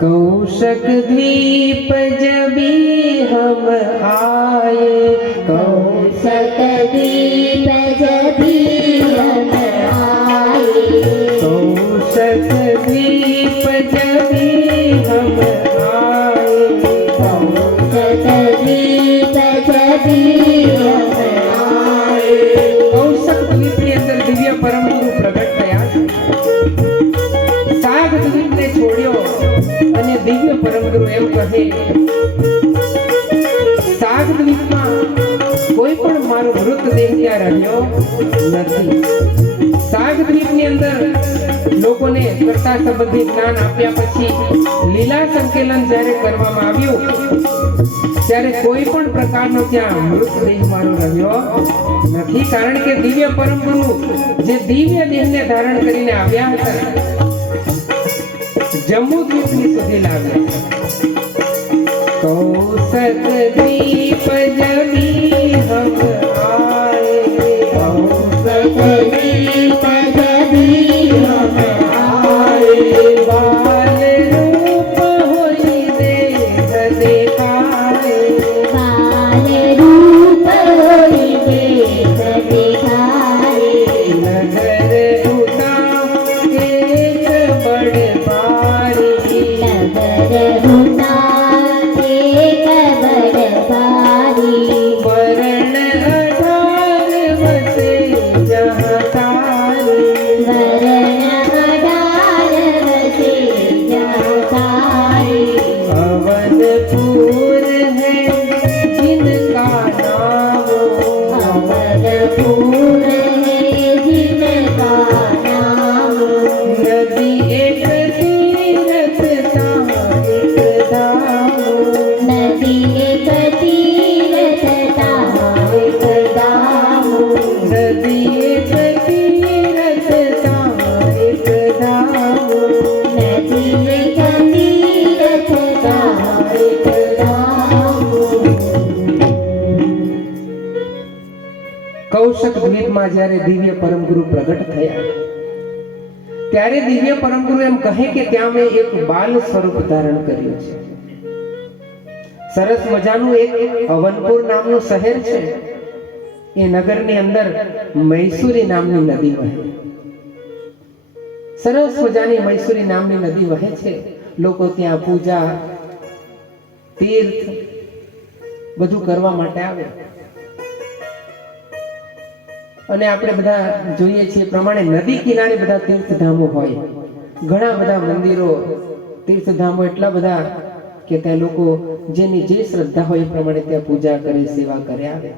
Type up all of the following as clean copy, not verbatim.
कौशक द्वीप जबी हम आए, कौशक द्वीप जबी हम आए, कौशक द्वीप जबी हम आए, कौशक द्वीप जबी हम आए। कौशक द्वीप ની અંદર દિવ્ય પરમ ગુરુ પ્રગટ થયા છે। સાગ દ્વીપ ને છોડ્યો અને દિવ્ય પરમ ગુરુ એમ કહે, સાગ દ્વીપમાં કોઈ પણ મારો મૃતદેહ ત્યાં રહ્યો નથી। સાગ દ્વીપની અંદર લોકોને કરતા સંબંધી જ્ઞાન આપ્યા પછી લીલા સંકેલન જ્યારે કરવામાં આવ્યું ત્યારે કોઈ પણ પ્રકારનો ત્યાં મૃતદેહ મારો રહ્યો નથી, કારણ કે દિવ્ય પરમ ગુરુ જે દિવ્ય દેહને ધારણ કરીને આવ્યા હતા જમ્મુ દ્વીપની સુધી લાવ્યા। कौशक द्वीप जबी हम आए, कौशक द्वीप जबी हम आए, बाल रूप होई देह देखाए, बाल रूप होई देह दिखाए, नगर उताम एक बड़ भारी, नगर हुना एक बड़ भारी, वरण 18 बसे जहाँ तारी, वरण 18 बसे जहाँ तारे, अवधपुर है जिनका नाम, अवधपुर है जिनका नाम, नदी एक तीरथ सा एक धाम, नदी एक तीरथ सा एक धाम, नदी एक तीरथ सा एक धाम, नदी एक तीरथ सा एक धाम। કૌશક દ્વીપમાં જ્યારે દિવ્ય પરમ ગુરુ પ્રગટ થયા ત્યારે દિવ્ય પરમ ગુરુ એમ કહે કે ત્યાં મેં એક બાલ સ્વરૂપ ધારણ કર્યું છે। સરસ મજાનું એક અવનપુર નામનું શહેર છે, એ નગરની અંદર મૈસુરી નામની નદી વહે, સરસ મજાની મૈસુરી નામની નદી વહે છે। લોકો ત્યાં પૂજા તીર્થ બધું કરવા માટે આવે અને આપણે બધા જોઈએ છીએ પ્રમાણે નદી કિનારે બધા તીર્થધામો હોય, ઘણા બધા મંદિરો તીર્થધામો એટલા બધા કે ત્યાં લોકો જેની જે શ્રદ્ધા હોય એ પ્રમાણે ત્યાં પૂજા કરે, સેવા કરે આવે।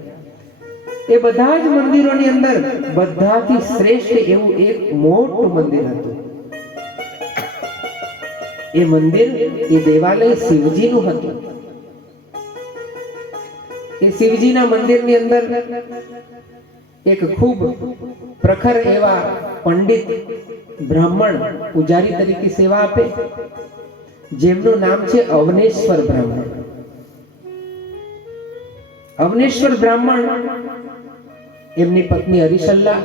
એ બધા જ મંદિરોની અંદર બધાથી શ્રેષ્ઠ એવું એક મોટું મંદિર હતું। એ મંદિર, એ દેવાલય શિવજીનું હતું। એ શિવજીના મંદિરની અંદર એક ખૂબ પ્રખર એવા પંડિત બ્રાહ્મણ પૂજારી તરીકે સેવા આપે, જેમનું નામ છે અવનેશ્વર બ્રાહ્મણ। અવનેશ્વર બ્રાહ્મણ એમની પત્ની હરિશલ્લા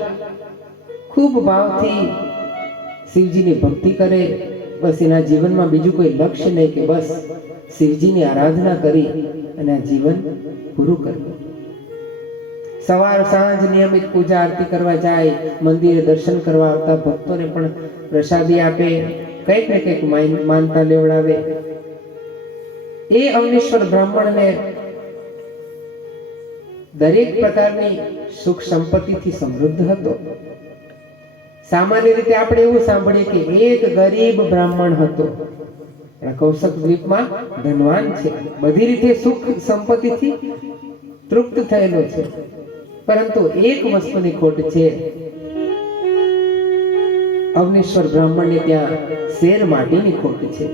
ખૂબ ભાવથી શિવજીની ભક્તિ કરે, બસ એના જીવનમાં બીજું કોઈ લક્ષ્ય નહીં કે બસ શિવજીની આરાધના કરી અને આ જીવન પૂરું કરવું। સવાર સાંજ નિયમિત પૂજા આરતી કરવા જાય, મંદિરે દર્શન કરવા આવતા ભક્તોને પણ પ્રસાદી આપે, કંઈક ને કંઈક માનતા લેવડાવે। એ અવનેશ્વર બ્રાહ્મણને દરેક પ્રકારની સુખ સંપત્તિથી સમૃદ્ધ હતો। સામાન્ય રીતે આપણે એવું સાંભળીએ કે એક ગરીબ બ્રાહ્મણ હતો, પણ કૌશક દ્વીપમાં ધનવાન છે, બધી રીતે સુખ સંપત્તિથી તૃપ્ત થયેલો છે, પરંતુ એક વસ્તુની ખોટ છે। અવનેશ્વર બ્રાહ્મણને ત્યાં શેર માટીની ખોટ છે,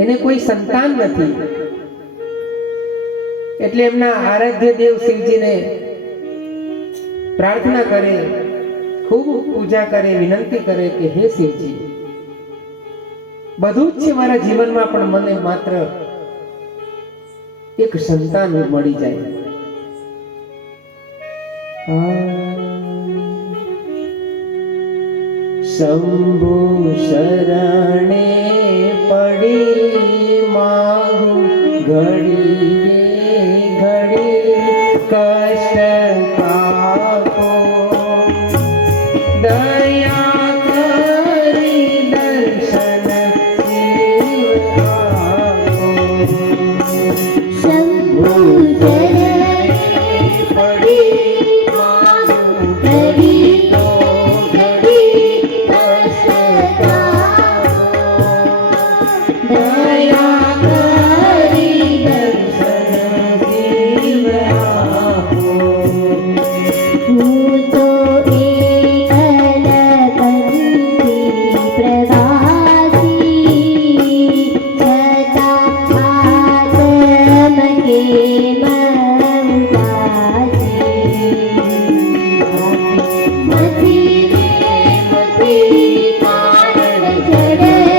એને કોઈ સંતાન નથી, એટલે એમના આરાધ્ય દેવ શિવજીને પ્રાર્થના કરે, ખૂબ પૂજા કરે, વિનંતી કરે કે હે શિવજી, બધું જ છે મારા જીવનમાં, પણ મને માત્ર એક સંતાન મળી જાય। शंभु शरणे पड़ी ઘડી ઘડી કષ્ટ આપો દયા કરી દર્શન શિવ આપો શંભુ ચરણે પડી માનું ઘડી ઘડી કષ્ટ આપો દયા કરી દર્શન શિવ આપો હું તો એકલ પંથી પ્રવાસી છતાં આત્મ કેમ ઉદાસી નથી કારણ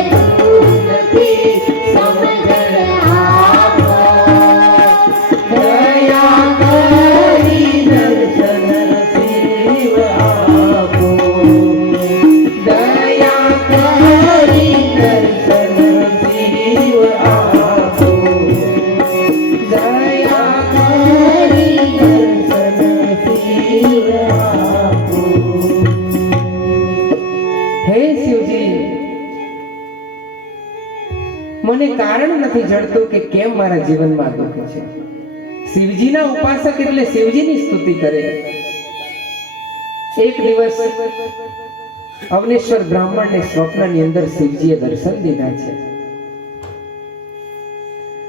જડતું નથી સમજણ આપો દયા કરી દર્શન શિવ આપો દયા કરી દર્શન શિવ આપો દયા કરી દર્શન શિવ આપો હે શિવજી મને કારણ નથી જડતું કે કેમ મારા જીવનમાં દુઃખ છે શિવજીના ઉપાસક એટલે શિવજીની સ્તુતિ કરે એક દિવસ અવનેશ્વર બ્રાહ્મણને સ્વપ્નની અંદર શિવજીએ દર્શન દીધા છે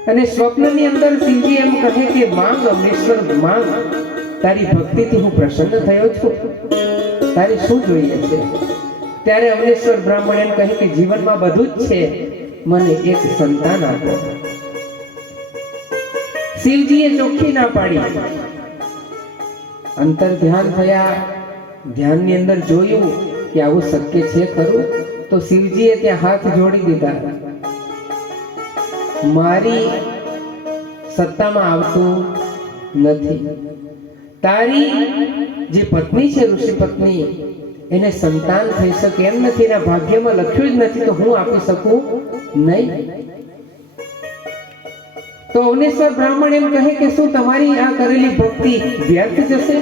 અને સ્વપ્નની અંદર શિવજી એમ કહે કે માંગ અવનેશ્વર માંગ તારી ભક્તિથી હું પ્રસન્ન થયો છું તારે શું જોઈએ છે ત્યારે અવનેશ્વર બ્રાહ્મણ એમ કહે કે જીવનમાં બધું જ છે મને એક સંતાન આપો શિવજીએ ચોખ્ખી ના પાડી અંતર ધ્યાન થયા ધ્યાનની અંદર જોયું કે આવું શક્ય છે ખરું તો શિવજીએ ત્યાં હાથ જોડી દીધા મારી સત્તામાં આવતું નથી તારી જે પત્ની છે ઋષિ પત્ની એને સંતાન થઈ શકે એમ નથી એના ભાગ્યમાં લખ્યું જ નથી તો હું આપી શકું નહીં તો અવનેશ્વર બ્રાહ્મણ એમ કહે કે શું તમારી આ કરેલી ભક્તિ વ્યર્થ જશે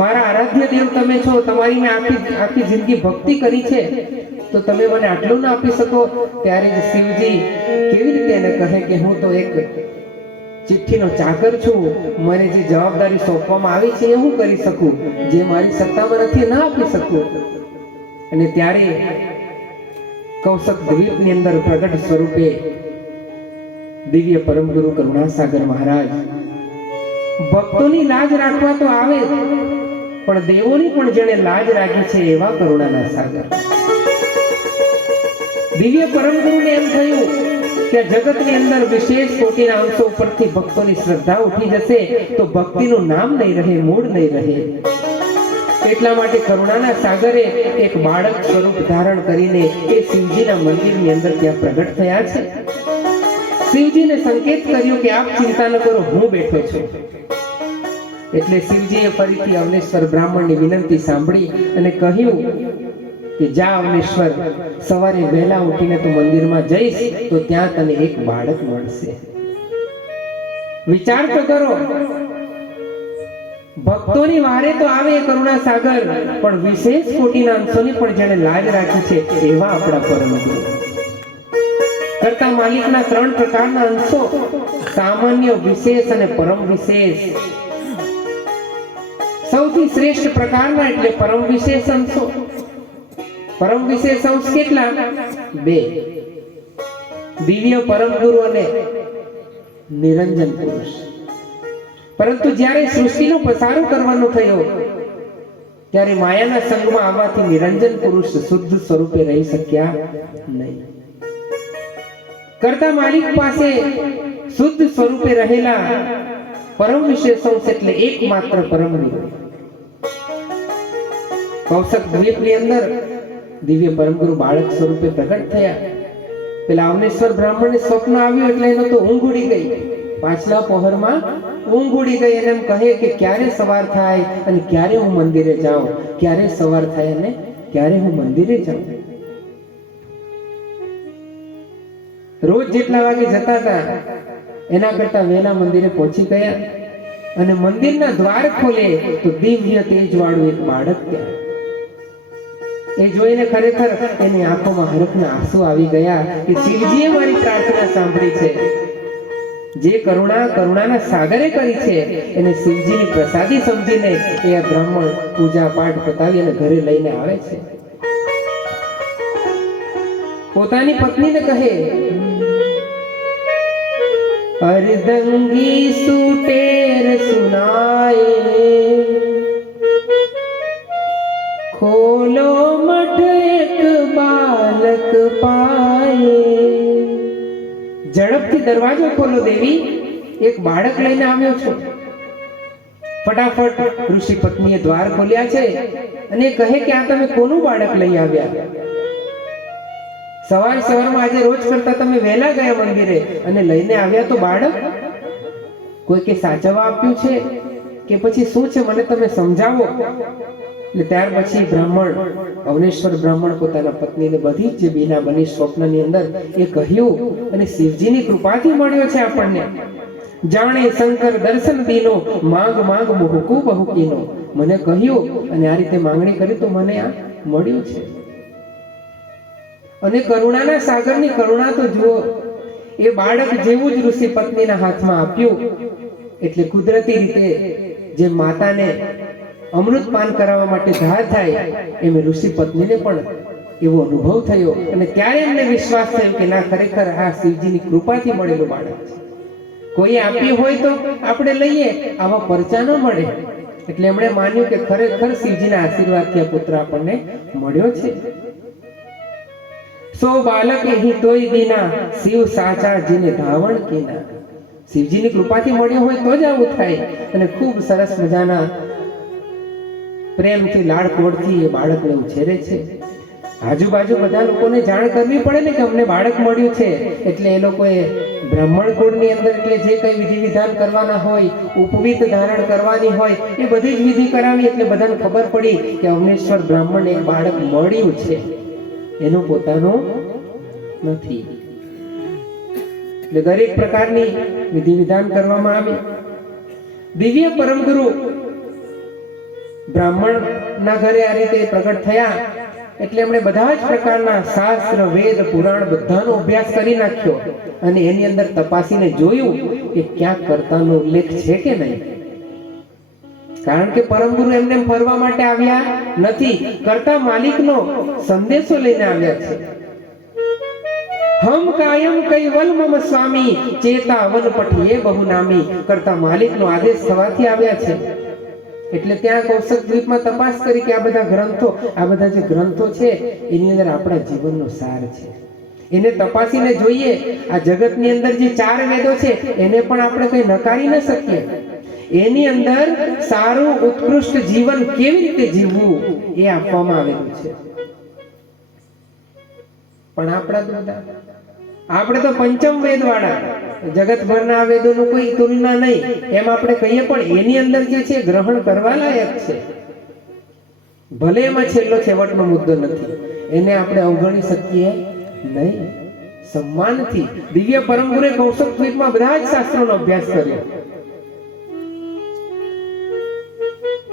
મારા આરાધ્ય દેવ તમે છો તમારી મેં આખી જિંદગી ભક્તિ કરી છે તો તમે મને આટલું ના આપી શકો ત્યારે જ શિવજી કેવી રીતે એને કહે કે હું તો એક ચિઠ્ઠીનો ચાકર છું મને જે જવાબદારી સોંપવામાં આવી છે એ હું કરી શકું જે મારી સત્તામાં નથી ના આપી શકું અને ત્યારે કૌશક દ્વીપની અંદર પ્રગટ સ્વરૂપે દિવ્ય પરમ ગુરુ કરુણાસાગર મહારાજ ભક્તોની લાજ રાખવા તો આવે પણ દેવોની પણ જેણે લાજ રાખી છે એવા કરુણાના સાગર દિવ્ય પરમ ગુરુને એમ થયું કે જગતની અંદર વિશેષ કોટીના અંશો ઉપરથી ભક્તોની શ્રદ્ધા ઉઠી જશે તો ભક્તિનું નામ નહીં રહે મૂળ નહીં રહે એટલા માટે કરુણાના સાગરે એક બાળક સ્વરૂપ ધારણ કરીને એ શિવજીના મંદિરની અંદર ત્યાં પ્રગટ થયા છે શિવજીને સંકેત કર્યો કે આપ ચિંતા ન કરો હું બેઠો છું એટલે શિવજીએ ફરીથી અવનેશ્વર બ્રાહ્મણની વિનંતી સાંભળી અને કહ્યું કે જા અવનેશ્વર સવારે વહેલા ઉઠીને તું મંદિરમાં જઈશ તો ત્યાં તને એક બાળક મળશે વિચાર તો કરો ભક્તોની વારે તો આવે કરુણા સાગર પણ વિશેષ કોટીના અંશોની પણ જેને લાજ રાખી છે એવા આપણા પરમ ગુરુ કરતા માલિકના 3 પ્રકારના અંશો સામાન્ય વિશેષ અને પરમ વિશેષ સૌથી શ્રેષ્ઠ પ્રકારના એટલે પરમ વિશેષ અંશો પરમ વિશેષ અંશ કેટલા 2 દિવ્ય પરમ ગુરુ અને નિરંજન પુરુષ પરંતુ જ્યારે સૃષ્ટિનો પસારો કરવાનો થયો ત્યારે માયાના સંગમાં આવવાથી નિરંજન પુરુષ શુદ્ધ સ્વરૂપે રહી શક્યા નહીં કરતા માલિક પાસે શુદ્ધ સ્વરૂપે રહેલા પરમ વિશેષ અંશ એટલે એકમાત્ર પરમ ગુરુ કૌશક દ્વીપની અંદર દિવ્ય પરમ ગુરુ બાળક સ્વરૂપે પ્રગટ થયા પેલા અવનેશ્વર બ્રાહ્મણને સ્વપ્ન આવ્યું એટલે એનો તો ઊંઘ ઉડી ગઈ પાછલા પહોરમાં ઊંઘ ઉડી ગઈ અને એમ કહે કે ક્યારે સવાર થાય અને ક્યારે હું મંદિરે જાઉં ક્યારે સવાર થાય અને ક્યારે હું મંદિરે જાઉં રોજ જેટલા વાગે જતા હતા એના કરતા વહેલા મંદિરે પહોંચી ગયા અને મંદિરના દ્વાર ખોલે તો દિવ્ય તેજવાળું એક બાળક ત્યાં. એ જોઈને ખરેખર એની આંખોમાં હરખના આંસુ આવી ગયા કે શિવજીએ મારી પ્રાર્થના સાંભળી છે. જે કરુણાના સાગરે કરી છે એને શિવજીની પ્રસાદી સમજીને એ આ બ્રાહ્મણ પૂજા પાઠ પતાવી અને ઘરે લઈને આવે છે. પોતાની પત્નીને કહે, અર્ધંગી સુટેર સુનાએ, ખોલો મઠ એક બાલક પાએ. ઝડપથી દરવાજો ખોલો દેવી, એક બાળક લઈને આવ્યો છું. ફટાફટ ઋષિ પત્નીએ દ્વાર ખોલ્યા છે અને કહે કે આ તમે કોનું બાળક લઈ આવ્યા? સવારમાં આજે રોજ કરતા તમે વહેલા ગયા મંદિરે અને લઈને આવ્યા તો બાળક કોઈ કે સાચવવા આપ્યું છે કે પછી શું છે, મને તમે સમજાવો. એટલે ત્યાર પછી બ્રાહ્મણ અવનેશ્વર બ્રાહ્મણ પોતાના પત્નીને બધી જ જે બીના બની સ્વપ્નની અંદર એ કહ્યું અને શિવજીની કૃપાથી મળ્યો છે આપણને. જાણે શંકર દર્શન દીનો, માંગ માંગ મુહકુ બહુકીનો. મને કહ્યું અને આ રીતે માંગણી કરી તો મને આ મળ્યું છે. અને કરુણાના સાગરની કરુણા તો જુઓ, એ બાળક જેવું જ ઋષિ પત્નીના હાથમાં આપ્યું એટલે કુદરતી રીતે જે માતાને અમૃત પાન કરાવવા માટે ધાર થાય એમ ઋષિ પત્નીને પણ એવો અનુભવ થયો અને ત્યારે એમને વિશ્વાસ થયો કે ના, ખરેખર આ શિવજીની કૃપાથી મળેલું બાળક છે. કોઈ આપ્યું હોય તો આપણે લઈએ, આવા પરચા ન મળે. એટલે એમણે માન્યું કે ખરેખર શિવજીના આશીર્વાદથી આ પુત્ર આપણને મળ્યો છે. સો બાલક એહી તોય દીના, શિવ સાચા જીને ધાવણ કીના. શિવજીની કૃપાથી મળ્યો હોય તો જ આવું થાય. અને ખૂબ સરસ મજાના પ્રેમથી લાડકોડથી એ બાળકને ઉછેરે છે. આજુબાજુ બધા લોકોને જાણ કરવી પડે ને કે અમને બાળક મળ્યું છે. એટલે એ લોકોએ બ્રાહ્મણ કુળની અંદર એટલે જે કઈ વિધિ વિધાન કરવાના હોય, ઉપવીત ધારણ કરવાની હોય, એ બધી જ વિધિ કરાવી. એટલે બધાને ખબર પડી કે અવનેશ્વર બ્રાહ્મણને એક બાળક મળ્યું છે, એનું પોતાનું નથી. એટલે દરેક પ્રકારની વિધિ વિધાન કરવામાં આવી. દિવ્ય પરમગુરુ બ્રાહ્મણના ઘરે આ રીતે પ્રગટ થયા એટલે એમણે બધા જ પ્રકારના શાસ્ત્ર, વેદ, પુરાણ બધાનો અભ્યાસ કરી નાખ્યો અને એની અંદર તપાસીને જોયું કે ક્યાંક કર્તાનો ઉલ્લેખ છે કે નહીં. કારણ કે પરમગુરુ એમને ફરવા માટે આવ્યા નથી, કર્તા માલિકનો સંદેશો લઈને આવ્યા છે. હમ કાયમ કૈવલ મમ સ્વામી, ચેતા વન પઠીએ બહુ નામી. કર્તા માલિકનો આદેશ થવાથી આવ્યા છે. એટલે ત્યાં કૌશક દ્વીપમાં તપાસ કરી કે આ બધા જે ગ્રંથો છે એની અંદર આપણા જીવનનો સાર છે. એને તપાસીને જોઈએ. આ જગતની અંદર જે 4 વેદો છે એને પણ આપણે કઈ નકારી ન શકીએ. એની અંદર સારું ઉત્કૃષ્ટ જીવન કેવી રીતે જીવવું એ આપવામાં આવેલું છે. પણ આપણે તો પંચમ વેદ વાળા, જગતભરના વેદોનું કોઈ તુલના નહીં એમ આપણે કહીએ, પણ એની અંદર જે છે ગ્રહણ કરવા લાયક છે. ભલે એમાં છેવટનો મુદ્દો નથી, એને આપણે અવગણી શકીએ નહીં. સન્માનથી દિવ્ય પરમગુરુએ કૌશક દ્વીપમાં બધા જ શાસ્ત્રોનો અભ્યાસ કર્યો.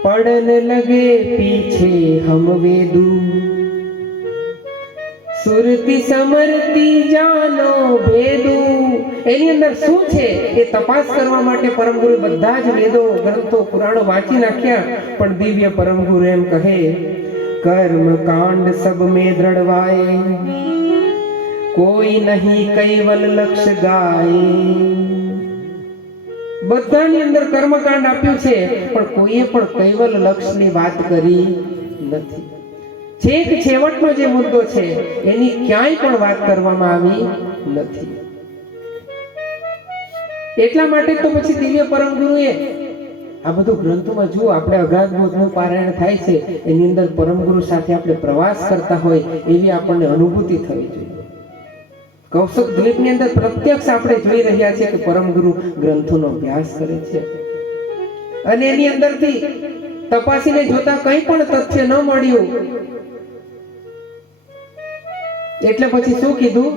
પડન લગે પીછે હમ વેદુ, સુરતી સમરતી જાનો ભેદુ. એની અંદર શું છે એ તપાસ કરવા માટે પરમગુરુ બધા જ વેદો, ગ્રંથો, પુરાણો વાંચી નાખ્યા. પણ દિવ્ય પરમગુરુ એમ કહે, કર્મ કાંડ સબ में દ્રઢવાય, કોઈ નહીં કૈવલ લક્ષ્ય ગાય. બધાની અંદર કર્મકાંડ આપ્યું છે પણ કોઈએ પણ કૈવલ લક્ષ્યની વાત કરી નથી. છેક છેવટનો જે મુદ્દો છે એની ક્યાંય પણ વાત કરવામાં આવી નથી. એટલા માટે તો પછી દિવ્ય પરમગુરુએ આ બધું ગ્રંથોમાં જુઓ, આપણે અગાધનું પારાયણ થાય છે એની અંદર પરમગુરુ સાથે આપણે પ્રવાસ કરતા હોય એવી આપણને અનુભૂતિ થવી જોઈએ. કૌશક દ્વીપની અંદર પ્રત્યક્ષ આપણે જોઈ રહ્યા છીએ કે પરમગુરુ ગ્રંથોનો અભ્યાસ કરે છે અને એની અંદરથી તપાસીને જોતા કંઈ પણ તથ્ય ન મળ્યું એટલે પછી શું કીધું?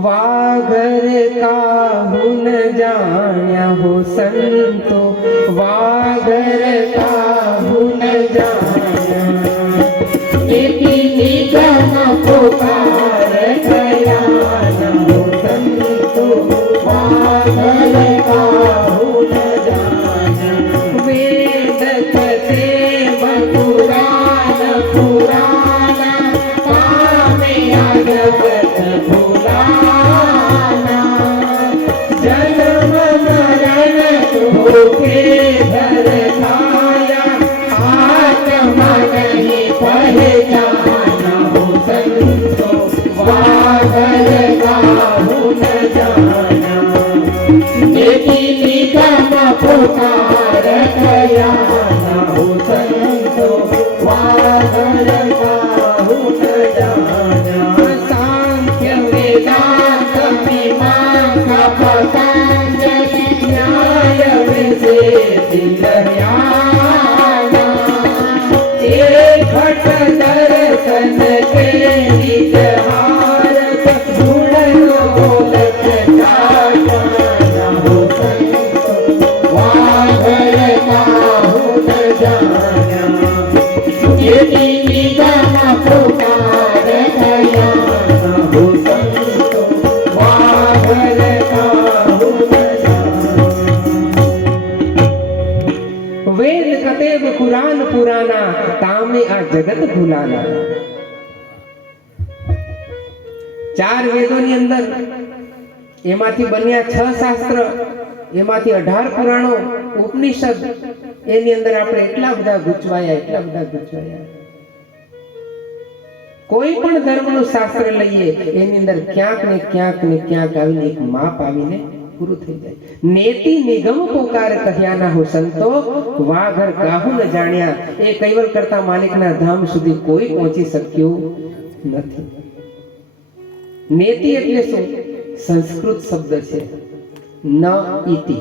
वाघर काहू न जाण्या हो संतो, वाघर काहू न जाण्या। एकी निगम पुकार कया हो संतो, वाघर काहू न जाण्या। वेद कथे पुराण पुराण काम्या जगत भुलाना। जन्म मरण भूखे धर खाया आत्मा नहीं पहचाना। हो संतो वाघर काहू न जाना। एकी निगम पुकार कया हो संतो, वाघर काहू न जाण्या। सांख्य वेदांत मीमांसा पतंजलि न्याय विशेषि ज्ञाना। एक भट दर्शन के निज हारत, गुण गोलक जाना। हो संतो वाघर काहू न जाना। एकी निगम पुकार कया हो संतो, वाघर काहू न जाना। वेद कतेब कुरान पुराना, तामे आ जगत भूलाना। ચાર વેદોની અંદર એમાંથી બન્યા 6 શાસ્ત્ર, એમાંથી 18 પુરાણો, ઉપનિષદ, એની અંદર આપણે એટલા બધા ગૂંચવાયા। કોઈ પણ ધર્મનું શાસ્ત્ર લઈએ એની અંદર ક્યાંક ને ક્યાંક આવીને એક માપ આવીને પૂરું થઈ જાય। નેતિ નિગમ પોકાર કહ્યા ના હો સંતો, વાઘર કાહુ ન જાણ્યા। એ કૈવલ કરતા માલિકના ધામ સુધી કોઈ પહોંચી શક્યું નથી। નેતિ એટલે શું? સંસ્કૃત શબ્દ છે, ન ઇતિ।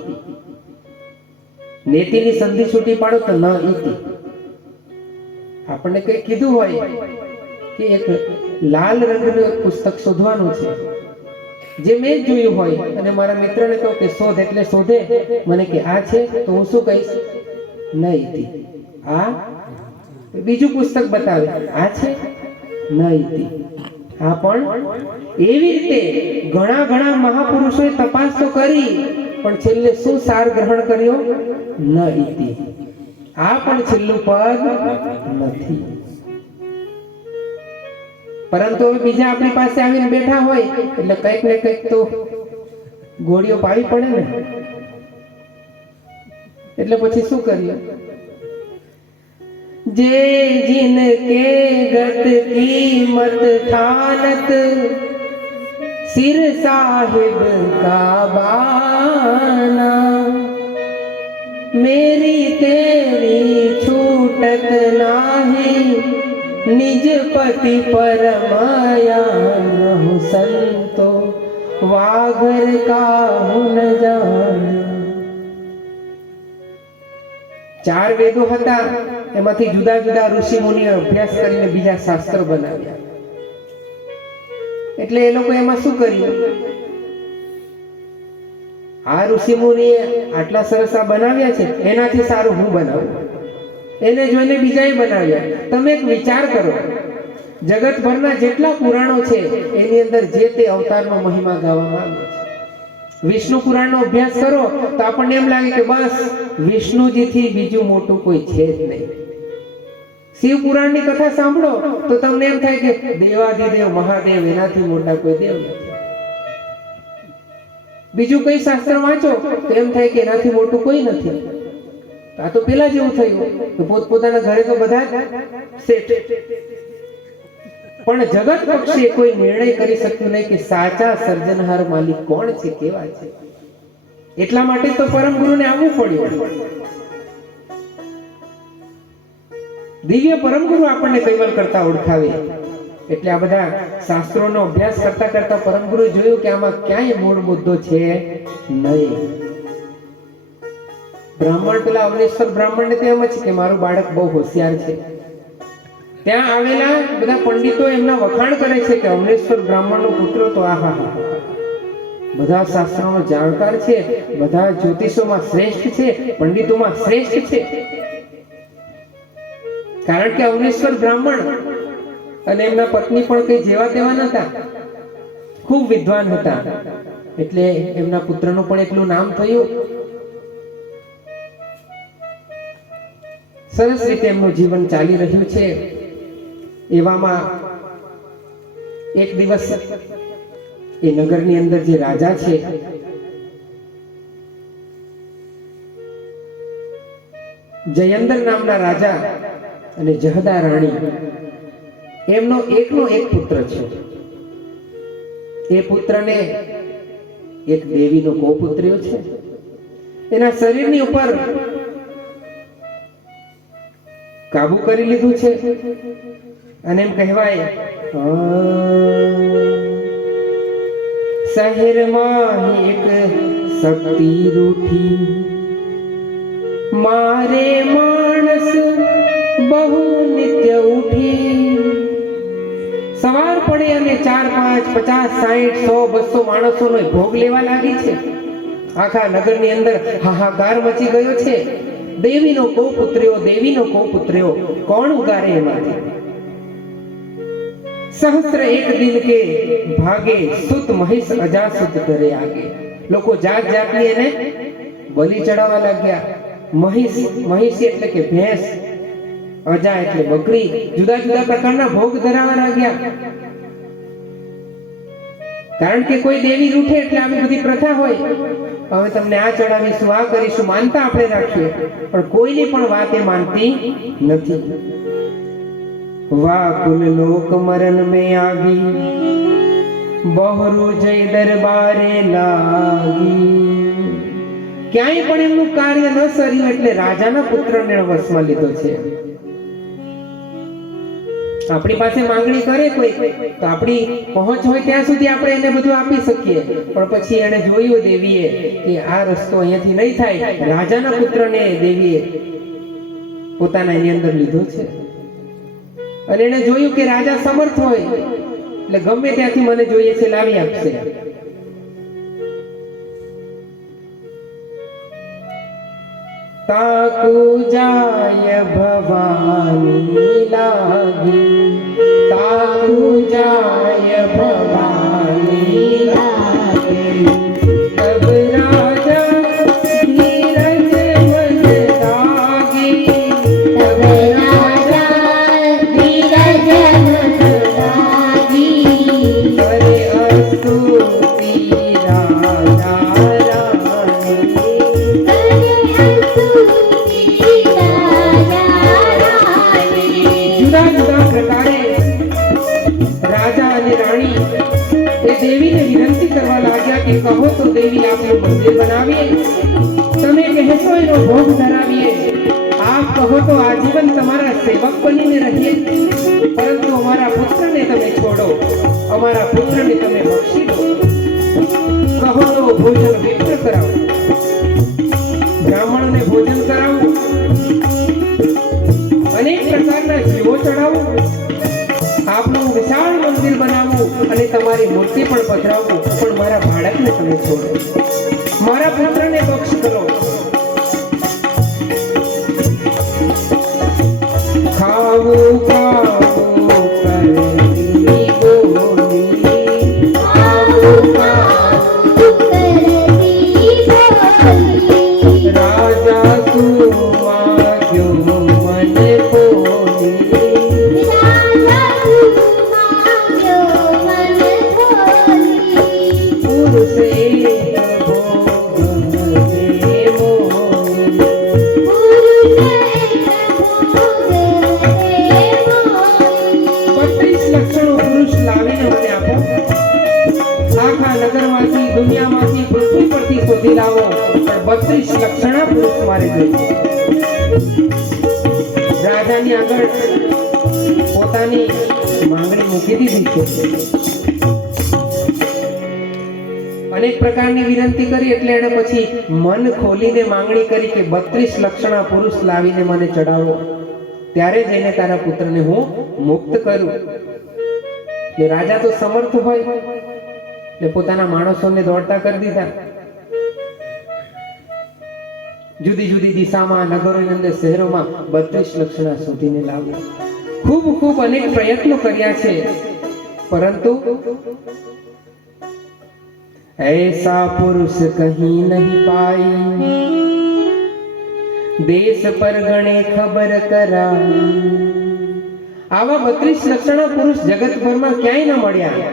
નેતિની સંધિ છૂટી પાડો તો ન ઇતિ। આપણને કઈ કીધું હોય કે એક લાલ રંગનું એક પુસ્તક શોધવાનું છે, જે મેં જોયું હોય, અને મારા મિત્રને કહું કે શોધ, એટલે શોધે, મને કે આ છે, તો હું શું કહીશ? ન ઇતિ। આ બીજું પુસ્તક બતાવે, આ છે, ન ઇતિ। આ પણ એવી રીતે ઘણા મહાપુરુષોએ તપાસ તો કરી, પણ છેલ્લે શું સાર ગ્રહણ કર્યો? ન ઇતિ। આ પણ છેલ્લું પદ નથી। પરંતુ હવે બીજા આપણી પાસે આવીને બેઠા હોય એટલે કંઈક ને કંઈક તો ગોળીઓ પાવી પડે ને। એટલે પછી શું કરીએ? जे जिनके गत कीमत ठानत, सिर साहिब का बाना। मेरी तेरी छूटत नाही, निज पति परमाया। हो संतो वाघर काहू न जाण्या। ચાર વેદો હતા, એમાંથી જુદા જુદા ઋષિ મુનિઓ અભ્યાસ કરીને બીજા શાસ્ત્ર બનાવ્યા। એટલે એ લોકો એમાં શું કર્યું? આ ઋષિ મુનિએ આટલા સરસ આ બનાવ્યા છે, એનાથી સારું હું બનાવું। એને જોઈને બીજાએ બનાવ્યા। તમે એક વિચાર કરો, જગતભરના જેટલા પુરાણો છે એની અંદર જે તે અવતારનો મહિમા ગાવામાં આવ્યો છે। વિષ્ણુ પુરાણનો અભ્યાસ કરો તો આપણને એમ લાગે કે બસ વિષ્ણુજીથી બીજું મોટું કોઈ છે જ નહીં। શિવ પુરાણની કથા સાંભળો તો તમને એમ થાય કે દેવાધિદેવ મહાદેવ, એનાથી મોટા કોઈ દેવ નથી। બીજું કઈ શાસ્ત્ર વાંચો તો એમ થાય કે એનાથી મોટું કોઈ નથી। આ તો પેલા જેવું થયું કે પોતપોતાના ઘરે તો બધા જ સેટ, પણ જગત પક્ષે કોઈ નિર્ણય કરી શક્યું નહીં કે સાચા સર્જનહાર માલિક કોણ છે, કેવા છે। એટલા માટે તો પરમ ગુરુને આવવું પડ્યું। દિવ્ય પરમ ગુરુ આપણને કૈવલ કરતા ઓળખાવે। એટલે આ બધા શાસ્ત્રોનો અભ્યાસ કરતા કરતા પરમ ગુરુએ જોયું કે આમાં ક્યાંય મૂળ મુદ્દો છે નહીં। બ્રાહ્મણ, પેલા અવનેશ્વર બ્રાહ્મણને તો એમ જ છે કે મારું બાળક બહુ હોશિયાર છે। ત્યાં આવેલા બધા પંડિતો એમના વખાણ કરે છે કે અવનેશ્વર બ્રાહ્મણનો પુત્ર તો આહા, બધા શાસ્ત્રોનો જાણકાર છે, બધા જ્યોતિષોમાં શ્રેષ્ઠ છે, પંડિતોમાં શ્રેષ્ઠ છે. કારણ કે અવનેશ્વર બ્રાહ્મણ અને એમના પત્ની પણ કઈ જેવા તેવા નતા, ખૂબ વિદ્વાન હતા. એટલે એમના પુત્રનું પણ એટલું નામ થયું. સરસ રીતે એમનું જીવન ચાલી રહ્યું છે. એવામાં એક દિવસ એ નગરની અંદર જે રાજા છે, જયંદર નામના રાજા અને જહદા રાણી, એમનો એકનો એક પુત્ર છે. એ પુત્રને એક દેવીનો ગોપુત્ર્યો છે. એના શરીરની ઉપર કાબુ કરી લીધું છે અને એમ કહેવાય શહેરમાં એક શક્તિ રૂઠી, મારે માણસ બહુ નિત્ય ઉઠી. સવાર પડે અને 4, 5, 50, 60, 100, 200 માણસોનો ભોગ લેવા લાગી છે. આખા નગરની અંદર હાહાકાર મચી ગયો છે. દેવીનો કોપુત્ર્યો, દેવીનો કોપુત્ર્યો, કોણ ઉગારે એમાંથી? સહસ્ત્ર એક દિન કે ભાગે સુત મહિષ અજાસુત કરે આગે. લોકો જાત જાતની એને બલિ ચડાવવા લાગ્યા. મહિષ એટલે કે ભેંસ, અજા એટલે બકરી, જુદા જુદા પ્રકારના ભોગ ધરાવવા લાગ્યા. કારણ કે કોઈ દેવી રૂઠે એટલે આવી બધી પ્રથા હોય. હવે તમને આ ચડાવીશું, આ કરીશું, માનતા આપણે રાખીએ, પણ કોઈની પણ વાત એ માનતી નથી. વાકુલ લોક મરણ में आगी, બહરુ જય દરબારે લાગી. ક્યાંય પણ એમનું કાર્ય ન સર્યું એટલે રાજાના પુત્રને વશમાં લીધો છે. આપણી પાસે માંગણી કરે કોઈ તો આપણી પહોંચ હોય ત્યાં સુધી આપણે એને બધું આપી શકીએ, પણ પછી એને જોયું દેવીએ કે આ રસ્તો અહીંયાથી નહીં થાય. રાજાના પુત્રને દેવીએ પોતાના એની અંદર લીધો છે અને એને જોયું કે રાજા સમર્થ હોય એટલે ગમે ત્યાંથી મને જોઈએ છે લાવી આપશે. તાકુ જાય ભવાની લાગી, તાકુ જાય ભવાની લાગી. તબ રાજા ધીરજ મન લાગી, તબ રાજા ધીરજ મન લાગી. અરે અસ્તુતિ રાજા દેવીને વિનંતી કરવા લાગ્યા કે કહો તો દેવી આપણે મંદિર બનાવીએ, તમે કહેશો એનો ભોગ ધરાવીએ, આપ કહો તો આજીવન તમારા સેવક બનીને રહીએ, પરંતુ અમારા પુત્રને તમે છોડો, અમારા પુત્રને તમે બક્ષી દો. કહો તો ભોજન વિપ્ર કરાવો, બ્રાહ્મણોને ભોજન કરાવો, અનેક પ્રકારના જીવો ચડાવો, આપનું વિશાળ મંદિર બનાવવું અને તમારી મૂર્તિ પણ પધરાવવું, પણ મારા બાળકને તમે છોડો, મારા પુત્રને બક્ષ કરો. ખાવું ખાવું કરતી બોલી, ખાવું ખાવું કરતી બોલી. રાજા તું માગ્યો મને બોલી, દુનિયામાંથી પૃથ્વી પરથી શોધી લાવો, પણ 32 લક્ષણા પુરુષ મારે જોઈએ. રાજાની આગળ પોતાની માંગણી મૂકી દીધી છે. અનેક પ્રકારની વિનંતી કરી એટલે એને પછી મન ખોલીને માંગણી કરી કે 32 લક્ષણા પુરુષ લાવીને મને ચડાવો, ત્યારે જઈને તારા પુત્રને હું મુક્ત કરું. એટલે રાજા તો સમર્થ હોય ને પોતાના માણસોને દોડતા કરી દીધા. જુદી જુદી દિશામાં, નગરોની અંદર, શહેરોમાં 32 લક્ષણા શોધીને લાવ્યા. ખૂબ ખૂબ અનેક પ્રયત્નો કર્યા છે, પરંતુ ऐसा पुरुष कहीं नहीं पाई, देश पर गणे खबर कराई. આવા 32 લક્ષણા પુરુષ જગતભરમાં ક્યાંય ન મળ્યા.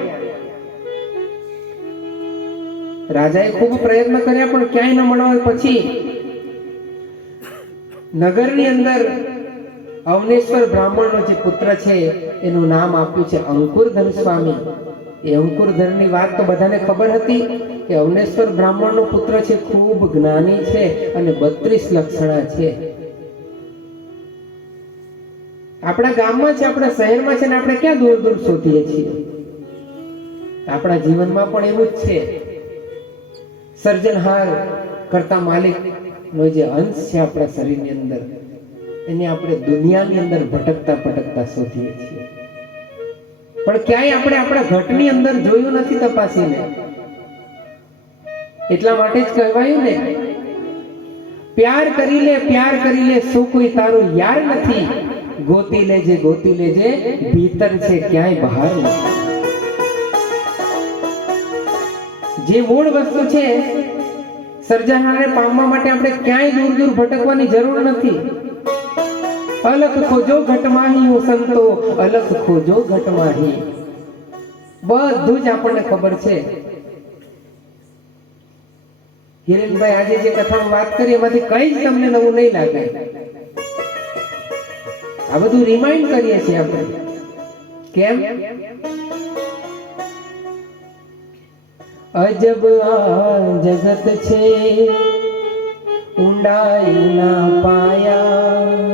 રાજાએ ખૂબ પ્રયત્ન કર્યા પણ ક્યાંય ન મળવા પછી નગરની અંદર અવનેશ્વર બ્રાહ્મણનો જે પુત્ર છે એનું નામ આપ્યું છે અંકુરધર સ્વામી. એ અંકુરધરની વાત તો બધાને ખબર હતી કે અવનેશ્વર બ્રાહ્મણનો પુત્ર છે, ખૂબ જ્ઞાની છે અને 32 લક્ષણા છે. આપણા ગામમાં છે, આપણા શહેરમાં છે ને આપણે ક્યાં દૂર દૂર શોધીએ છીએ. આપણા જીવનમાં પણ એવું જ છે. સર્જનહાર કરતા માલિક નો જે અંશ છે આપણા શરીરની અંદર, એને આપણે દુનિયાની અંદર ભટકતા ભટકતા શોધીએ છીએ, પણ ક્યાંય આપણે આપણા ઘટની અંદર જોયું નથી તપાસીને. એટલા માટે જ કહેવાયું ને, પ્યાર કરી લે શું કોઈ તારો યાર નથી, ગોતી લેજે ભીતર છે ક્યાંય બહાર નથી. જે મૂળ વસ્તુ છે સર્જનહારને પામવા માટે આપણે ક્યાંય દૂર દૂર ભટકવાની જરૂર નથી. અલખ ખોજો ઘટમાહી હું સંતો, અલખ ખોજો ઘટમાહી. બધું જ આપણને ખબર છે. હિરેનભાઈ આજે જે કથામાં વાત કરી એમાંથી કઈ જ તમને નવું નહીં લાગે. આ બધું રિમાઇન્ડ કરીએ છીએ આપણે. કેમ? અજબ આ જગત છે ઊંડાઈ ના પાયા,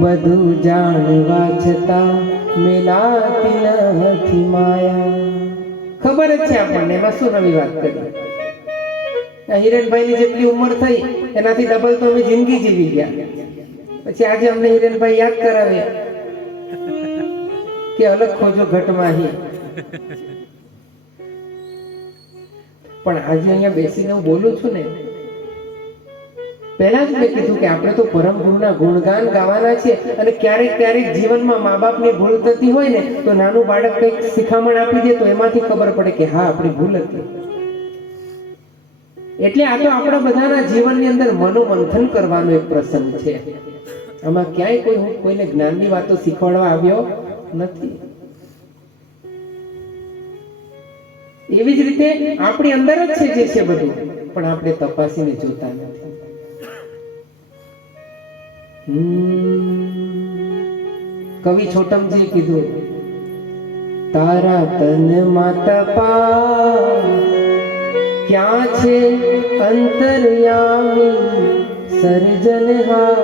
બધું જાણવા છતાં મેલાતી નથી માયા. ખબર જ છે આપણને, એમાં શું નવી વાત કરી. હિરેનભાઈની જેટલી ઉંમર થઈ એનાથી ડબલ તો અમે જિંદગી જીવી ગયા. પછી આજે અમને હિરેનભાઈ યાદ કરાવે કે અલગ ખોજો ઘટમાહી. પણ આજે અહીંયા બેસીને હું બોલું છું ને, પહેલા જ મેં કીધું કે આપણે તો પરમ ગુરુના ગુણગાન ગાવાના છે. અને ક્યારેક ક્યારેક જીવનમાં મા બાપની ભૂલ થતી હોય ને તો નાનું બાળક કંઈક શિખામણ આપી દે તો એમાંથી ખબર પડે કે હા આપણી ભૂલ હતી. એટલે આ તો આપણા બધાના જીવનની અંદર મનોમંથન કરવાનો એક પ્રસંગ છે. આમાં ક્યાંય કોઈને જ્ઞાનની વાતો શીખવાડવા આવ્યો નથી. એવી જ રીતે આપણી અંદર જ છે જે છે બધું, પણ આપણે તપાસીને જોતા નથી. કવિ છોટમજી કીધું, તારા તન માં તપા ક્યાં છે અંતર્યામી સર્જનહાર,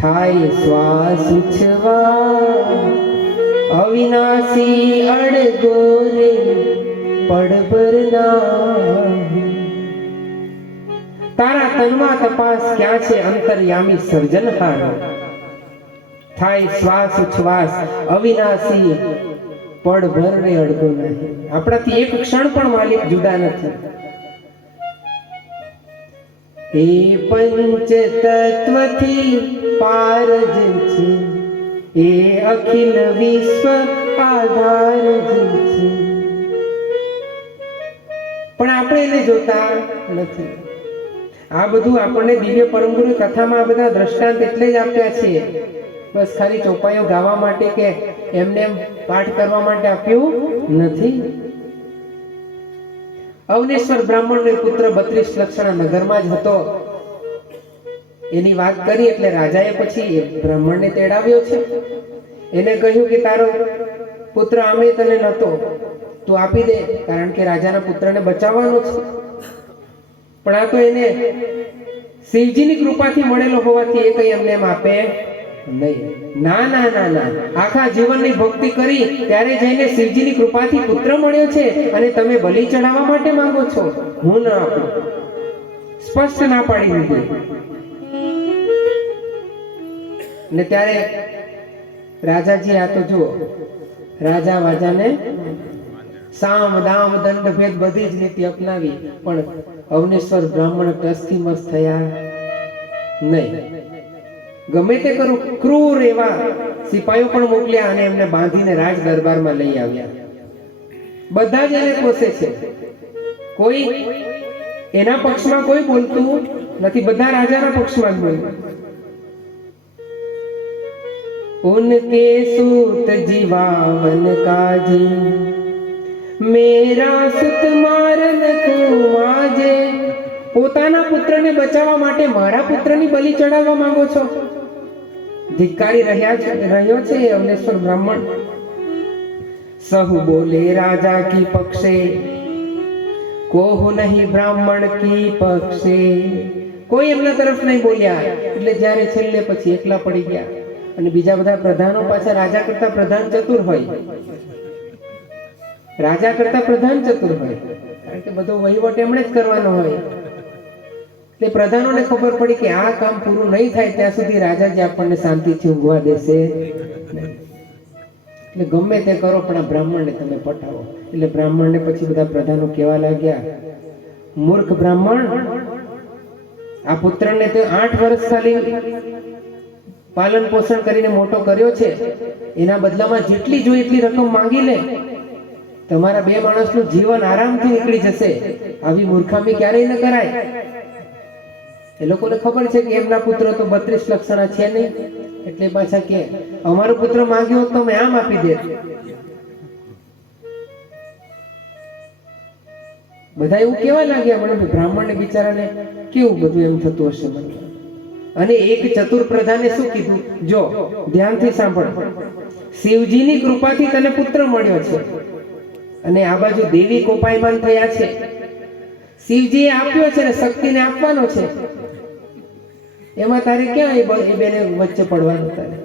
થાય શ્વાસ ઉછવા અવિનાશી અડગોરે પડભરના. તારા તનમાં તપાસ ક્યાં છે અંતર્યામી સર્જનહાર, થાય શ્વાસ ઉચ્છ્વાસ અવિનાશી પડભરને અડગો નહીં. આપણાથી એક ક્ષણ પણ માલિક જુદા નથી. એ પંચ તત્વથી પાર જ છે, એ અખિલ વિશ્વ આધાર જ છે, પણ આપણે એને જોતા નથી. આ બધું આપણને દિવ્ય પરમગુરુ કથામાં આ બધા દ્રષ્ટાંત એટલે જ આપ્યા છે, બસ ખાલી ચોપાઈઓ ગાવા માટે કે એમને એમ પાઠ કરવા માટે આપ્યું નથી. અવનેશ્વર બ્રાહ્મણનો પુત્ર 32 લક્ષણા નગરમાં જ હતો. એની વાત કરી એટલે રાજાએ પછી બ્રાહ્મણને તેડાવ્યો છે. એને કહ્યું કે તારો પુત્ર આમે તને નતો, તું આપી દે, કારણ કે રાજાના પુત્રને બચાવવાનો છે. પણ આ તો એને શિવજીની કૃપાથી મળેલો હોવાથી એ કઈ એમને એમ આપે નહીં. ના ના ના ના, આખા જીવનની ભક્તિ કરી ત્યારે જઈને શિવજીની કૃપાથી પુત્ર મળ્યો છે અને તમે બલિ ચડાવવા માટે માંગો છો, હું ના આપું. સ્પષ્ટ ના પાડી દીધી. ને ત્યારે રાજાજી આ તો જુઓ રાજા વાજાને સામ દામ દંડ ભેદ બધી જ નીતિ અપનાવી, પણ અવનેશ્વર બ્રાહ્મણ ટસથી મસ્ત થયા નહીં. ગમે તે કરું, ક્રૂર એવા સિપાહીઓ પણ મોકલ્યા અને એમને બાંધીને રાજ દરબારમાં લઈ આવ્યા. બધા જ એને કોસે છે, કોઈ એના પક્ષમાં કોઈ બોલતું નથી, બધા રાજાના પક્ષમાં જ બોલે. ઉનકે સૂત જીવાવન કાજી, મેરા સુત મારન કુમાજે. પોતાના પુત્રને બચાવવા માટે મારા પુત્રની બલિ ચડાવવા માંગો છો? ધિક્કારી રહ્યો છે અવનેશ્વર બ્રાહ્મણ. સહુ બોલે રાજા કી પક્ષે, કોહુ નહીં બ્રાહ્મણ કી પક્ષે. કોઈ એમના તરફ નહીં બોલ્યા. એટલે જ્યારે છેલ્લે પછી એકલા પડી ગયા. અને બીજા બધા પ્રધાનો પાછા રાજા કરતા પ્રધાન ચતુર હોય, રાજા કરતા પ્રધાન ચતુર હોય, કારણ કે બધો વહીવટ એમણે જ કરવાનો હોય. એટલે પ્રધાનોને ખબર પડી કે આ કામ પૂરું નહીં થાય ત્યાં સુધી રાજાજી આપણને શાંતિથી ઊંઘવા દેશે નહીં. એટલે ગમે તે કરો પણ આ બ્રાહ્મણને તમે પટાવો. એટલે બ્રાહ્મણને પછી બધા પ્રધાનો કહેવા લાગ્યા, મૂર્ખ બ્રાહ્મણ, આ પુત્રને તે 8 વર્ષ ખાલી પાલન પોષણ કરીને મોટો કર્યો છે, એના બદલામાં જેટલી જોઈએ એટલી રકમ માંગી લે. તમારા 2 માણસનું જીવન આરામથી નીકળી જશે. આવી મૂર્ખામી ક્યારેય ન કરાય. એ લોકોને ખબર છે કે એમના પુત્ર તો 32 લક્ષણા છે નહીં. એટલે પાછા કે અમારો પુત્ર માંગ્યો તો અમે આમ આપી દે. બધા એવું કેવા લાગ્યા, મને બ્રાહ્મણને બિચારાને કેવું બધું એમ થતું હશે. અને એક ચતુર પ્રધાને શું કીધું, જો ધ્યાનથી સાંભળ, શિવજીની કૃપાથી તને પુત્ર મળ્યો છે અને આ બાજુ દેવી કોપાયમાન થયા છે. શિવજીએ આપ્યો છે ને શક્તિને આપવાનો છે, એમાં તારે ક્યાં એ બેને વચ્ચે પડવાનું તારે?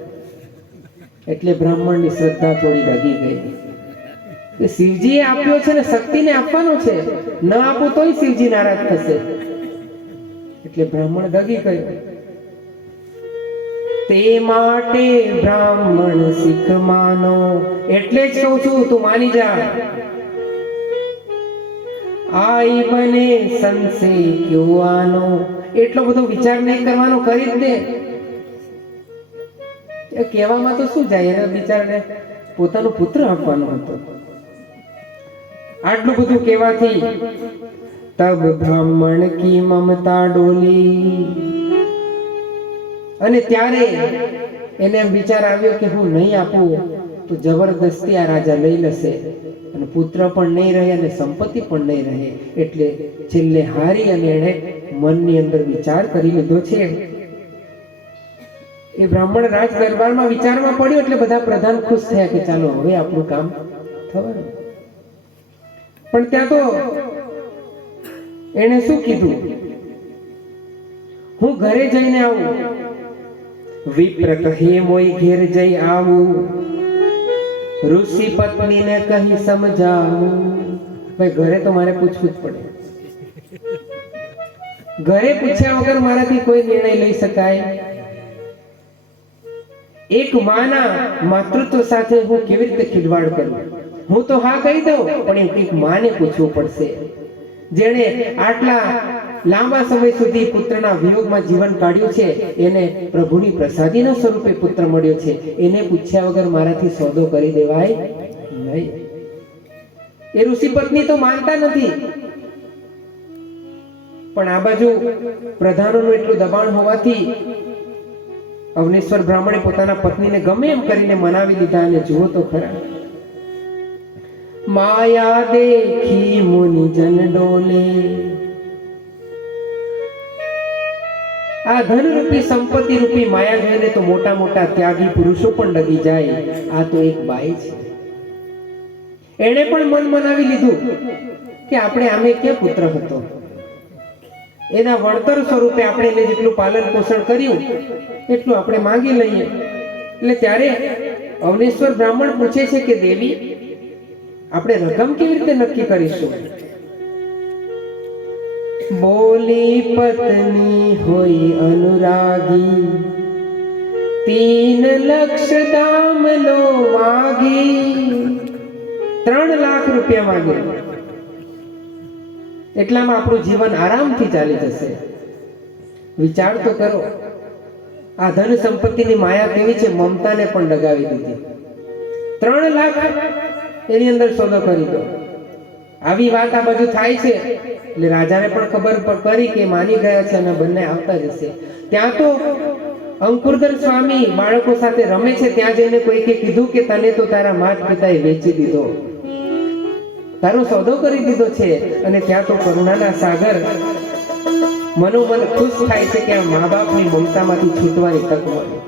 એટલે બ્રાહ્મણની શ્રદ્ધા થોડી ડગી ગઈ કે શિવજીએ આપ્યો છે ને શક્તિને આપવાનો છે, ન આપું તોય શિવજી નારાજ થશે. એટલે બ્રાહ્મણ ડગી ગયો. તે માટે બ્રાહ્મણ શીખ માનો. એટલે જ કહું છું, તું માની જા. આઈ બને સંસે ક્યો આનો. એટલો બધો વિચાર નહીં કરવાનો, કરી જ દે. એ કહેવામાં તો શું જાય, એના બિચારાને પોતાનો પુત્ર આપવાનો હતો. આટલું બધું કહેવાથી તબ બ્રાહ્મણ કી મમતા ડોલી. અને ત્યારે એને એમ વિચાર આવ્યો કે હું નહીં આપું તો જબરદસ્તી આ રાજા લઈ લેશે અને પુત્ર પણ નહીં રહે અને સંપત્તિ પણ નહીં રહે. એટલે છેલ્લે હારી અને એણે મનની અંદર વિચાર કરી લીધો છે. એ બ્રાહ્મણ રાજ દરબારમાં વિચારમાં પડ્યો એટલે બધા પ્રધાન ખુશ થયા કે ચાલો હવે આપણું કામ થવાનું. પણ ત્યાં તો એને શું કીધું, હું ઘરે જઈને આવું. વિપ્ર કહે મોય ઘેર જઈ આવું, ઋષિ પત્નીને કહી સમજાવું. ભાઈ ઘરે તો મારે પૂછવું જ પડે. ઘરે પૂછ્યા વગર મારાથી કોઈ નિર્ણય લઈ શકાય? એક માના માતૃત્વ સાથે હું કેવી રીતે ખિલવાડ કરું? હું તો હા કહી દઉં, પણ એક માને પૂછવું પડશે, જેણે આટલા લાંબા સમય સુધી પુત્રના વિયોગમાં જીવન કાઢ્યું છે, એને પ્રભુની પ્રસાદીના સ્વરૂપે પુત્ર મળ્યો છે. એને પૂછ્યા વગર મારાથી સોદો કરી દેવાય નહીં. એ ઋષિ પત્ની તો માનતા નથી, પણ આ બાજુ પ્રધાનોનું એટલું દબાણ હોવાથી અવનેશ્વર બ્રાહ્મણે પોતાના પત્નીને ગમે એમ કરીને મનાવી લીધા. અને જુઓ તો ખરા, માયા દેખી મુનિ જન ડોલે. આ ધન રૂપી સંપત્તિ રૂપી માયા જોઈને તો મોટા મોટા ત્યાગી પુરુષો પણ ડગી જાય. આ તો એક બાઈ છે, એણે પણ મન મનાવી લીધું કે આપણે આમે ક્યાં પુત્ર હતો, એના વળતર સ્વરૂપે આપણે એને જેટલું પાલન પોષણ કર્યું એટલું આપણે માંગી લઈએ. એટલે ત્યારે અવનેશ્વર બ્રાહ્મણ પૂછે છે કે દેવી, આપણે રકમ કેવી રીતે નક્કી કરીશું? બોલી પત્ની હોય અનુરાગી, 3 લક્ષ દામ લો માગી. 3 લાખ રૂપિયા માંગે, એટલામાં આપણું જીવન આરામથી ચાલી જશે. વિચાર તો કરો, આ ધન સંપત્તિની માયા કેવી છે, મમતાને પણ ડગાવી દીધી. 3 લાખ એની અંદર સોદો કરી દો. આવી વાત આ બાજુ થાય છે એટલે રાજાને પણ ખબર પડી કે માની ગયા છે અને બંને આવતા જશે. ત્યાં તો અંકુરધર સ્વામી બાળકો સાથે રમે છે, ત્યાં જઈને કોઈકે કીધું કે તને તો તારા માત પિતાએ વેચી દીધો, તારો સોદો કરી દીધો છે. અને ત્યાં તો કરુણાના સાગર મનોમન ખુશ થાય છે કે આ મા બાપની મમતામાંથી છૂટવાની તક મળી.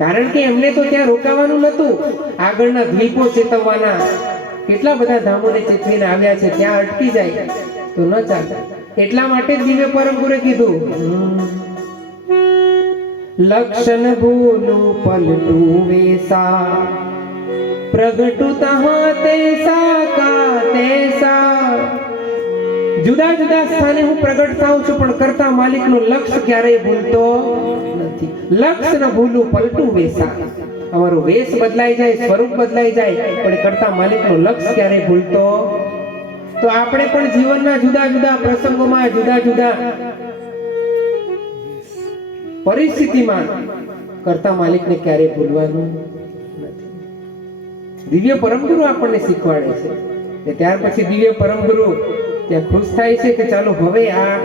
કારણ કે એમને તો ત્યાં રોકાવાનું નહોતું, આગળના દ્વીપો ચેતવવાના. કેટલા બધા ધામોને ચેતવીને આવ્યા છે, ત્યાં અટકી જાય તો ન ચાલે. એટલા માટે જ દિવ્ય પરમ ગુરુએ કીધું, લક્ષણ ભૂલું પલટું વેસા, પ્રગટુ તહા તૈસા કા તૈસા. જુદા જુદા સ્થાને હું પ્રગટ થાઉં છું, પણ કરતા માલિકનું લક્ષ્ય ક્યારેય ભૂલતો નથી. લક્ષ્ય ન ભૂલું પલટું વેસા. અમારો વેશ બદલાઈ જાય, સ્વરૂપ બદલાઈ જાય, પણ કરતા માલિકનું લક્ષ્ય ક્યારેય ભૂલતો. તો આપણે પણ જીવનના જુદા જુદા પ્રસંગોમાં, જુદા જુદા પરિસ્થિતિમાં કરતા માલિકને ક્યારેય ભૂલવાનું નથી. દિવ્ય પરમગુરુ આપણને શીખવાડે છે. કે ત્યાર પછી દિવ્ય પરમગુરુ ત્યાં ખુશ થાય છે કે ચાલો હવે આ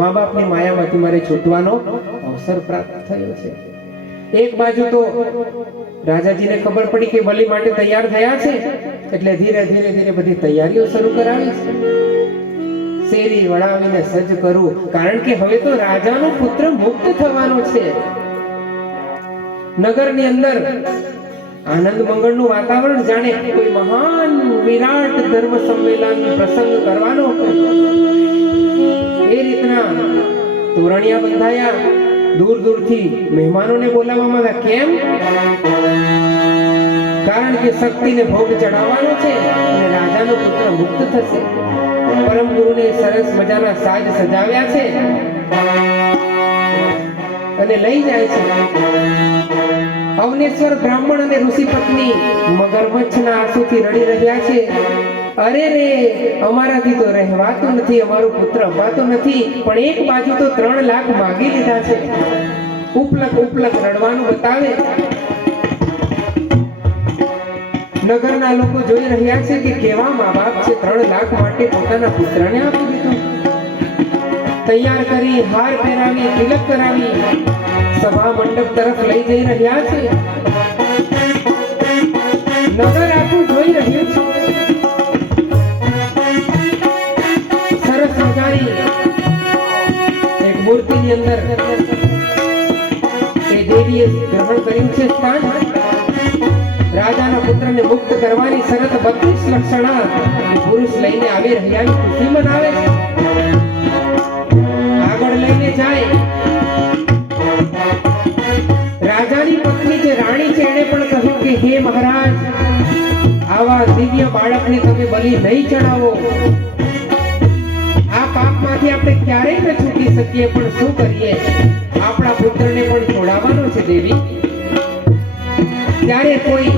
મા બાપની માયામાંથી મારે છૂટવાનો અવસર પ્રાપ્ત થયો છે. એક બાજુ તો રાજાજીને ખબર પડી કે બલિ માટે તૈયાર થયા છે, એટલે ધીરે ધીરે ધીરે બધી તૈયારીઓ શરૂ કરાવી છે. શેરી વળાવીને સજ્જ કરું, કારણ કે હવે તો રાજાનો પુત્ર મુક્ત થવાનો છે. નગરની અંદર આનંદ મંગળનું વાતાવરણ, જાણે કોઈ મહાન વિરાટ ધર્મ સંમેલન પ્રસંગ કરવાનો એ રીતના તોરણિયા બંધાયા. દૂર દૂરથી મહેમાનોને બોલાવવામાં આવ્યા. કેમ? કારણ કે શક્તિને ભોગ ચડાવવાનો છે અને રાજાનો પુત્ર મુક્ત થશે. પરમ ગુરુને સરસ મજાના સાજ સજાવ્યા છે અને લઈ જાય છે. અવનેશ્વર બ્રાહ્મણ અને ઋષિ પત્ની મગરમચ્છના આંસુથી રડી રહ્યા છે. અરે રે, અમારાથી તો રહેવાતું નથી, અમારો પુત્ર અપાતો નથી. પણ એક બાજુ તો 3 લાખ માગી લીધા છે. ઉપલક ઉપલક રડવાનું બતાવે. નગરના લોકો જોઈ રહ્યા છે કે કેવા મા બાપ છે, 3 લાખ માટે પોતાના પુત્રને આપી દીધું. તૈયાર કરી, હાર પહેરાવી, તિલક કરાવી, સભા મંડપ તરફ લઈ જઈ રહ્યા છે. નગર આખું જોઈ રહ્યું છે. સરસ મજાની એક મૂર્તિની અંદર એ દેવીએ ગ્રહણ કર્યું છે સ્થાન. રાજાના પુત્રને મુક્ત કરવાની શરત 32 લક્ષણા પુરુષ લઈને આવી રહ્યા, ખુશી મનાવે છે. આગળ લઈને જાય. રાજાની પત્ની જે રાણી છે એને પણ કહ્યું કે હે મહારાજ, આવા દિવ્ય બાળકને તમે બલિ નહીં ચડાવો. આ પાપમાંથી આપણે ક્યારેય ન છૂટી શકીએ, પણ શું કરીએ, આપણા પુત્રને પણ છોડાવવાનો છે દેવી. ત્યારે કોઈ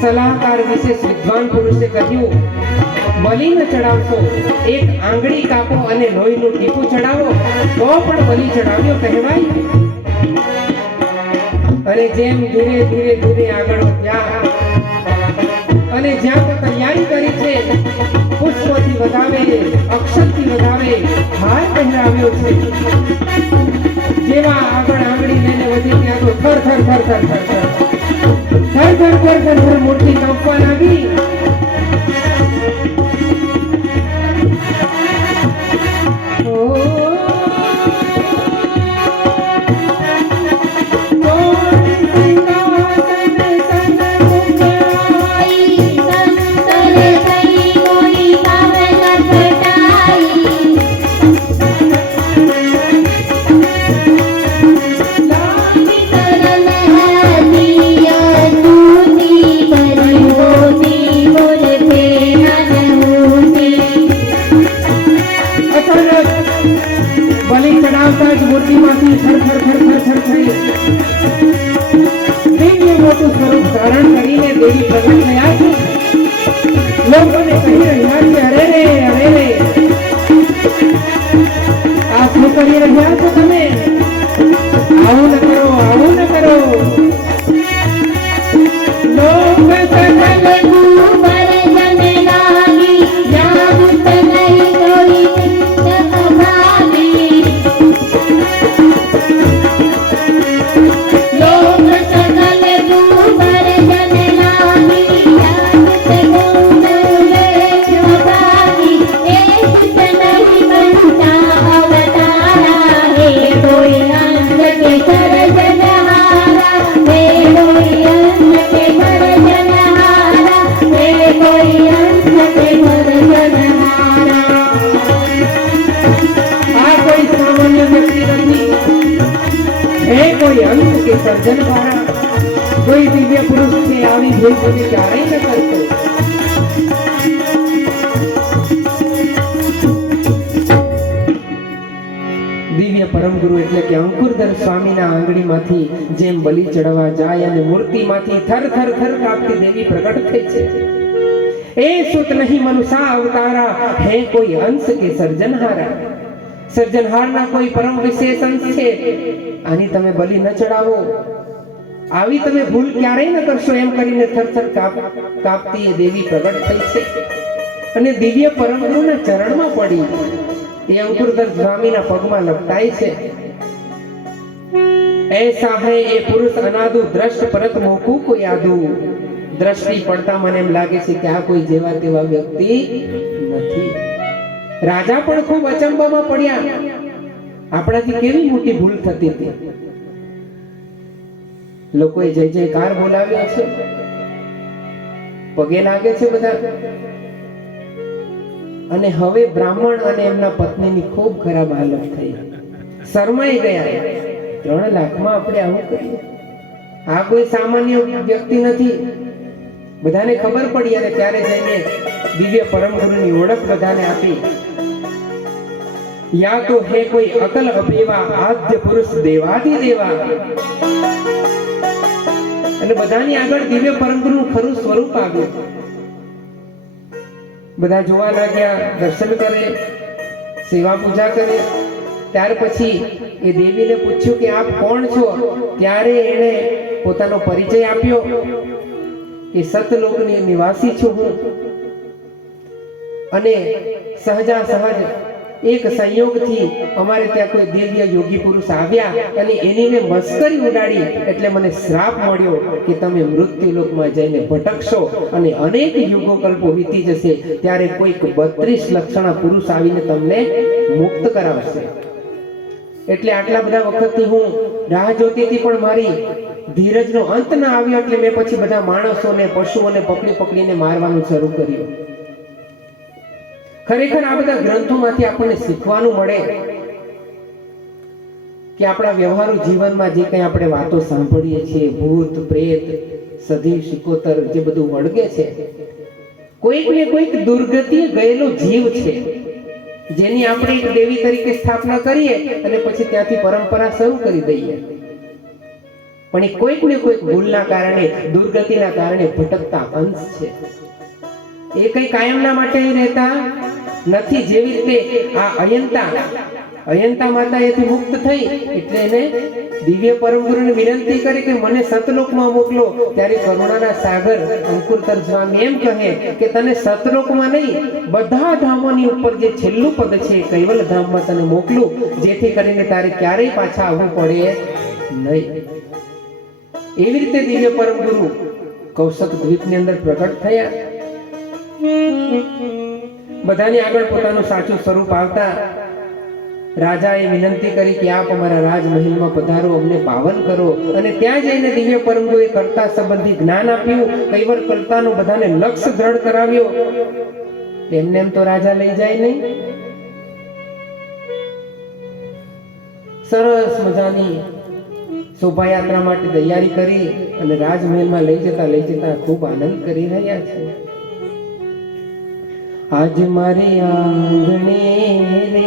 સલાહકાર વિશેષ વિદ્વાન પુરુષે કહ્યું, બલિ ન ચડાવશો, એક આંગળી કાપો અને લોહીનું ટીપું ચડાવો તો પણ બલિ ચડાવ્યો કહેવાય. અને જેમ ધીરે ધીરે ધીરે આગળ વધ્યા અને જ્યાં તો તૈયારી કરી છે, પુષ્પથી વધાવે, અક્ષતથી વધાવે, હાર પહેરાવ્યો છે. જેવા આગળ આંગળી લઈને વધી ત્યાં તો થર થર થર થર થર થર થર થર થર થર થર મૂર્તિ કાપવા લાગી. બલિ ચડાવતા જ મૂર્તિમાંથી થર થર થર થર થર થઈ દિવ્ય મોટું સ્વરૂપ ધારણ કરીને દેવી પ્રગટ થયા છે. કે સર્જનહારા કોઈ દિવ્ય પુરુષ છે આવી ભૂલ કોને ક્યારેય ન કરતો. દિવ્ય પરમ ગુરુ એટલે કે અંકુરધર સ્વામીના આંગળીમાંથી જેમ બલિ ચડવા જાય અને મૂર્તિમાંથી થર થર થર કાપતી દેવી પ્રગટ થઈ છે. એ સુત નહીં મનુષા અવતારા હે કોઈ અંશ કે સર્જનહારા. સર્જનહારના કોઈ પરમ વિશેષ અંશ છે. આની તમે બલિ ન ચડાવો, આવી તમે ભૂલ ક્યારેય ન કરશો એમ કરીને થરથર કાપતી એ દેવી પ્રગટ થઈ છે અને દિવ્ય પરમ ગુરુના ચરણમાં પડી એ અંકુરધર સ્વામીના પગમાં લપટાય છે. ऐसा है એ પુરુષ અનાદુ દ્રષ્ટ પરત મોકું કોઈ આદુ. દ્રષ્ટિ પડતા મને એમ લાગે છે કે આ કોઈ જેવા તેવા વ્યક્તિ નથી. રાજા પણ ખૂબ અચંબામાં પડ્યા. આપણાથી કેવી મોટી ભૂલ થતી હતી. લોકોએ જય જયકાર બોલાવ્યા છે, પગે લાગે છે બધા. અને હવે બ્રાહ્મણ અને એમના પત્નીની ખૂબ ખરાબ હાલત થઈ. શરમાઈ ગયા. 3 લાખમાં આપણે આવું કરીએ? આ કોઈ સામાન્ય વ્યક્તિ નથી. બધાને ખબર પડી અને ત્યારે જઈને દિવ્ય પરમ ગુરુની ઓળખ બધાને આપી. યા તો હે કોઈ અકલ અભેવા આદ્ય પુરુષ દેવાધિ દેવા. અને બધાની આગળ દિવ્ય પરમ ગુરુનું ખરું સ્વરૂપ આવ્યું. બધા જોવા લાગ્યા, દર્શન કરે, સેવા પૂજા કરે. ત્યાર પછી એ દેવીને પૂછ્યું કે આપ કોણ છો? ત્યારે એણે પોતાનો પરિચય આપ્યો કે સતલોકની નિવાસી છું હું. અને સહજા સહજ એક સંયોગથી અમારે ત્યાં કોઈ દિવ્ય યોગી પુરુષ આવ્યા અને એની મેં મસ્કરી ઉડાડી એટલે મને શ્રાપ મળ્યો કે તમે મૃત્યુલોકમાં જઈને ભટકશો અને અનેક યુગો કલ્પો વીતી જશે ત્યારે કોઈક 32 લક્ષણા પુરુષ આવીને તમને મુક્ત કરાવશે. એટલે આટલા બધા વખતથી હું રાહ જોતી હતી પણ મારી ધીરજનો અંત ન આવ્યો એટલે મેં પછી બધા માણસોને પશુઓને પકડીને મારવાનું શરૂ કર્યું. ખરેખર આ બધા ગ્રંથોમાંથી આપણને શીખવાનું મળે કે આપણા વ્યવહારુ જીવનમાં જે કંઈ આપણે વાતો સાંભળીએ છીએ, ભૂત પ્રેત સધી શિકોતર જે બધું વળગે છે, કોઈક ને કોઈક દુર્ગતિએ ગયેલો જીવ છે જેની આપણે એક દેવી તરીકે સ્થાપના કરીએ અને પછી ત્યાંથી પરંપરા શરૂ કરી દઈએ. પણ એ કોઈક ને કોઈક ભૂલના કારણે, દુર્ગતિના કારણે ભટકતા અંશ છે. એ કઈ કાયમના માટે રહેતા નથી. જેવી રીતે આ અયંતા માતા એથી મુક્ત થઈ એટલે એને દિવ્ય પરમ ગુરુને વિનંતી કરી કે મને સતલોકમાં મોકલો. ત્યારે કરુણાના સાગર અંકુરધર સ્વામી એમ કહે કે તને સતલોકમાં નહીં, બધા ધામોની ઉપર જે છેલ્લું પદ છે કૈવલ ધામમાં તને મોકલું, જેથી કરીને તારે ક્યારેય પાછા આવવું પડે નહીં. એવી રીતે દિવ્ય પરમ ગુરુ કૌશક દ્વીપની અંદર પ્રગટ થયા. બધાની આગળ પોતાનું સાચું સ્વરૂપ આવતા રાજાએ વિનંતી કરી કે આપ અમારા રાજમહેલમાં પધારો, અમને પાવન કરો. અને ત્યાં જઈને દિવ્ય પરમ ગુરુએ કર્તા સંબંધી જ્ઞાન આપ્યું. કૈવર કર્તાનો બધાને લક્ષ્ય દ્રઢ કરાવ્યો. એમને એમ તો રાજા લઈ જાય નહીં. સરસ મજાની શોભાયાત્રા માટે તૈયારી કરી અને રાજમહેલમાં લઈ જતા ખૂબ આનંદ કરી રહ્યા છે. આજ મારે આંગણે રે